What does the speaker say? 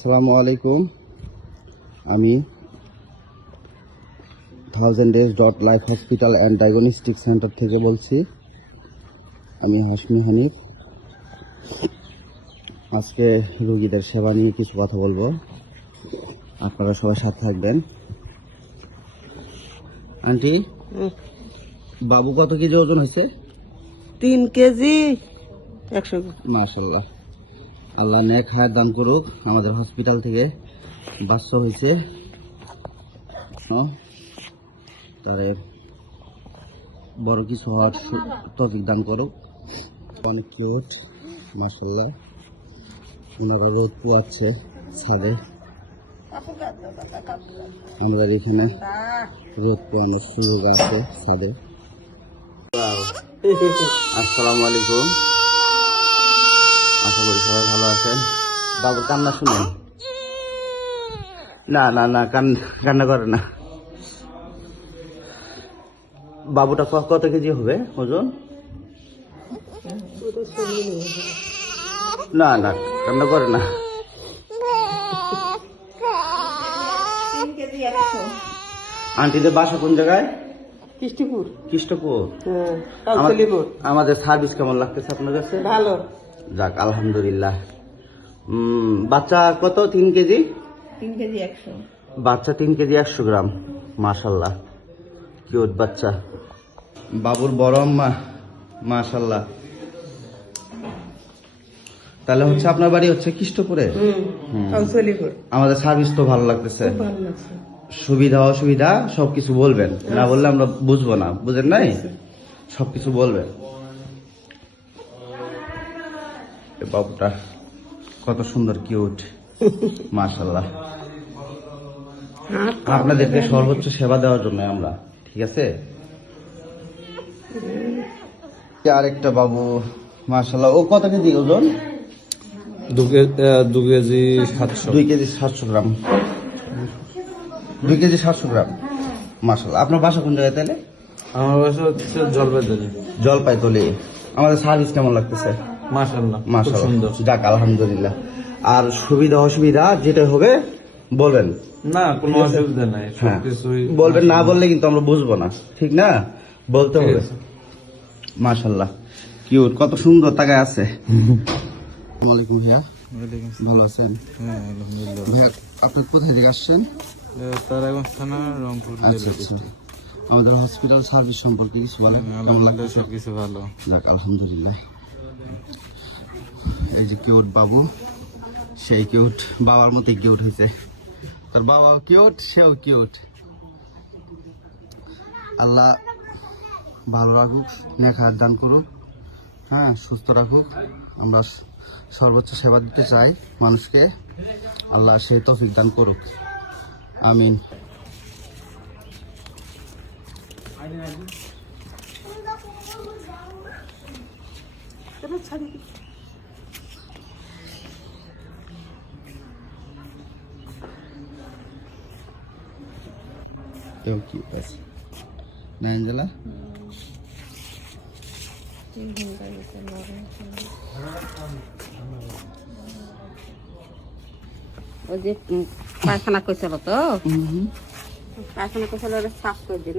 আসসালামু আলাইকুম। আমি 1000 Days Life hospital and diagnostic centre থেকে বলছি। আমি হাশমি হানিফ। আজকে রোগীদের সেবা নিয়ে কিছু কথা বলবো, আপনারা সবাই সাথে থাকবেন। আন্টি, বাবু কত কেজি ওজন হয়েছে? 3 কেজি 100 গ্রাম। মাশাআল্লাহ, আল্লাহ নেক হায়াত দান করুক। আমাদের হসপিটাল থেকে বাচ্চা হয়েছে, তারে বড় কিছু হওয়ার তৌফিক দান করুক। অনেক কিউট মাশাআল্লাহ। ওনারা রোদ পোয়াচ্ছে ছাদে, আমাদের এখানে রোদ পোয়ানোর সুযোগ আছে ছাদে। আসসালামু আলাইকুম, আশা করি সবাই ভালো আছেন। বাবুর কান্না শুনেন? না না না, কান্না করে না। বাবুটা কত কেজি হবে ওজন? না না, কান্না করে না। 3 কেজি 100। আন্টিদের বাসা কোন জায়গায়? কৃষ্ণপুর। কৃষ্ণপুর। কালতলিপুর। আমাদের সার্ভিস কেমন লাগতেছে আপনার কাছে? ভালো। যাক আলহামদুলিল্লাহ। বাচ্চা কত? 3 কেজি? 3 কেজি 100। বাচ্চা 3 কেজি 100 গ্রাম। মাশাল্লাহ, কিউট বাচ্চা। বাবুর বড় আম্মা, মাশাল্লাহ। তাহলে হচ্ছে আপনার বাড়ি হচ্ছে কৃষ্ণপুরে? কালতলিপুর। আমাদের সার্ভিস তো ভালো লাগতেছে। ভালো লাগছে। সুবিধা অসুবিধা সবকিছু বলবেন, না বললে আমরা বুঝবো না, বুঝেন নাই? সবকিছু বলবেন। বাবুটা কত সুন্দর কিউট, মাশাল্লাহ। আপনাদেরকে সর্বোচ্চ সেবা দেওয়ার জন্য আমরা, ঠিক আছে? আরেকটা বাবু মাশাল্লাহ। ও কত কেজি ওজন? 2 কেজি 700। 2 কেজি 700 গ্রাম। 2 কেজি 700 গ্রাম, মাশাল্লাহ। আপনার বাসা কোন জায়গায় তাহলে? আমার বাসা হচ্ছে জলপাইগুড়ি। জলপাইতলি। আমাদের সার্ভিস কেমন লাগতেছে? মাশাআল্লাহ, খুব মাশাআল্লাহ, সুন্দর। যাক আলহামদুলিল্লাহ। আর সুবিধা অসুবিধা যেটা হবে বলবেন। না, কোনো অসুবিধা নাই, হ্যাঁ সবকিছুই বলবেন, না বললে কিন্তু আমরা বুঝবো না, ঠিক না? বলতে ঠিক হবে। আছে। মাশাআল্লাহ, কিউট, কত সুন্দর তাকায় আছে। আসসালামু আলাইকুম ভাইয়া, ভালো আছেন? হ্যাঁ আলহামদুলিল্লাহ। ভাইয়া আপনার কোথায় থেকে আসছেন? তারাগঞ্জ থানা, রংপুর আচ্ছা আচ্ছা। আমাদের হসপিটাল সার্ভিস সম্পর্কে কিছু বলেন, কেমন লাগতেছে? সবকিছু ভালো। যাক আলহামদুলিল্লাহ। এই যে কিউট বাবু, সেই কিউট, বাবার মতোই কিউট হয়েছে। তার বাবাও কিউট, সেও কিউট। আল্লাহ ভালো রাখুক, নেক হায়াত দান করুক, হ্যাঁ সুস্থ রাখুক। আমরা সর্বোচ্চ সেবা দিতে চাই মানুষকে, আল্লাহ সেই তৌফিক দান করুক, আমিন। কি আছে না অ্যাঞ্জেলা? ওই যে পায়খানা কইছিল তো, পায়খানা কইছিল সাফ করে দিন।